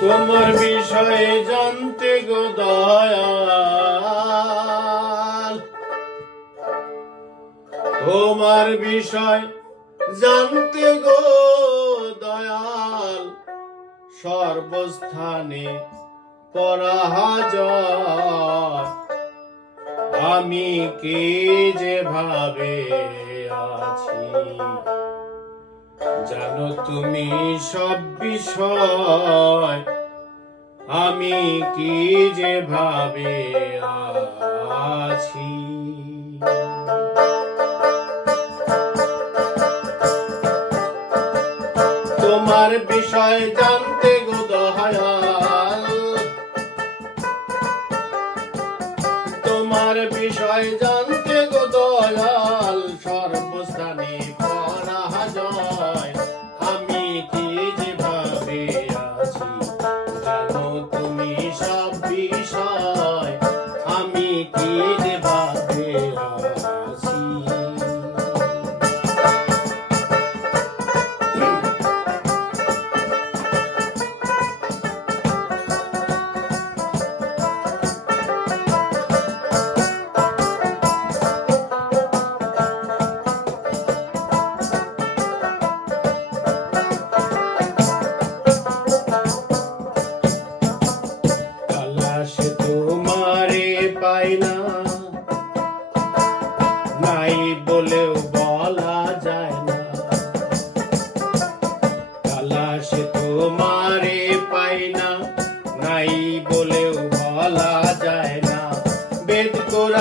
তোমার বিষয়ে জানতে গো দয়াল। তোমার বিষয় জানতে গো দয়াল। সর্বস্থানে পরাজয় আমি কে যেভাবে আছি? জানো তুমি সব বিষয়, আমি কি যে ভাবে আছি? তোমার বিষয় জানতে গো দহায়াল তোমার বিষয় জান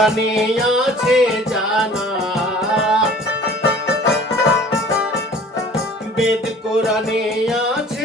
জানে আছে জানা। বেদ কোরআনে আছে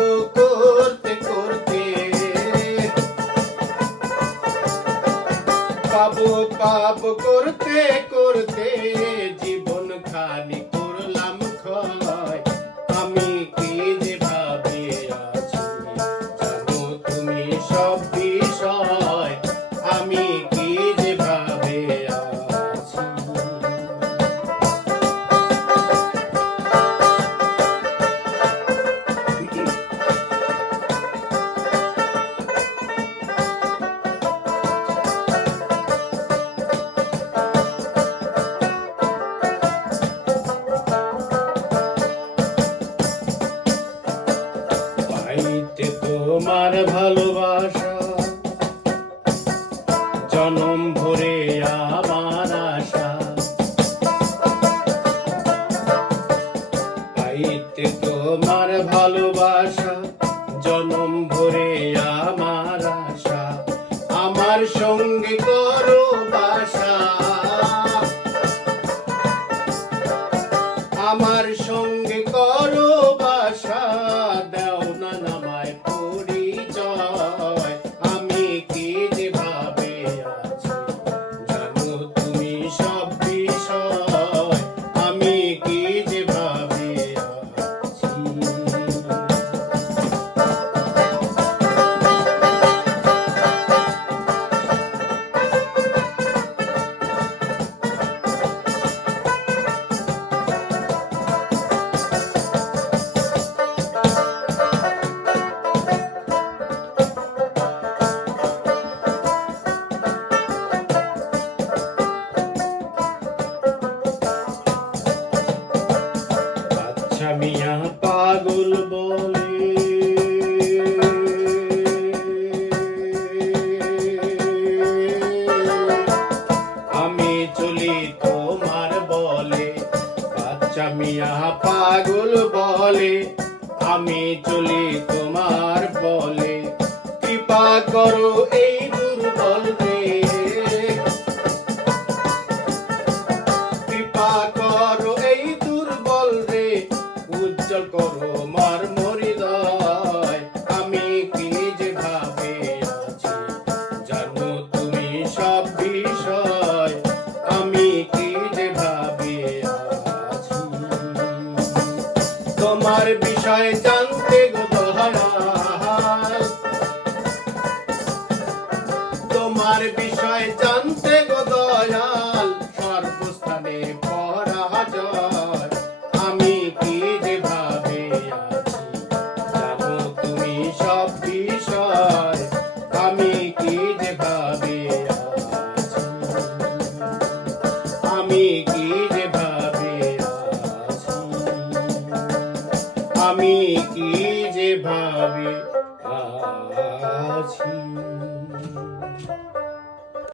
মতো ভালোবাসা। জনম ভরে আমার আশা। পাইতে তোমার ভালোবাসা, জনম ভরে আমার আশা। আমার সঙ্গে করো বাসা। আমার সঙ্গে কর পাগল বলে। আমি চলি তোমার বলে, বাচ্চা মিয়া পাগল বলে। আমি চলি তোমার বলে, কৃপা করো এই দুর্বল রে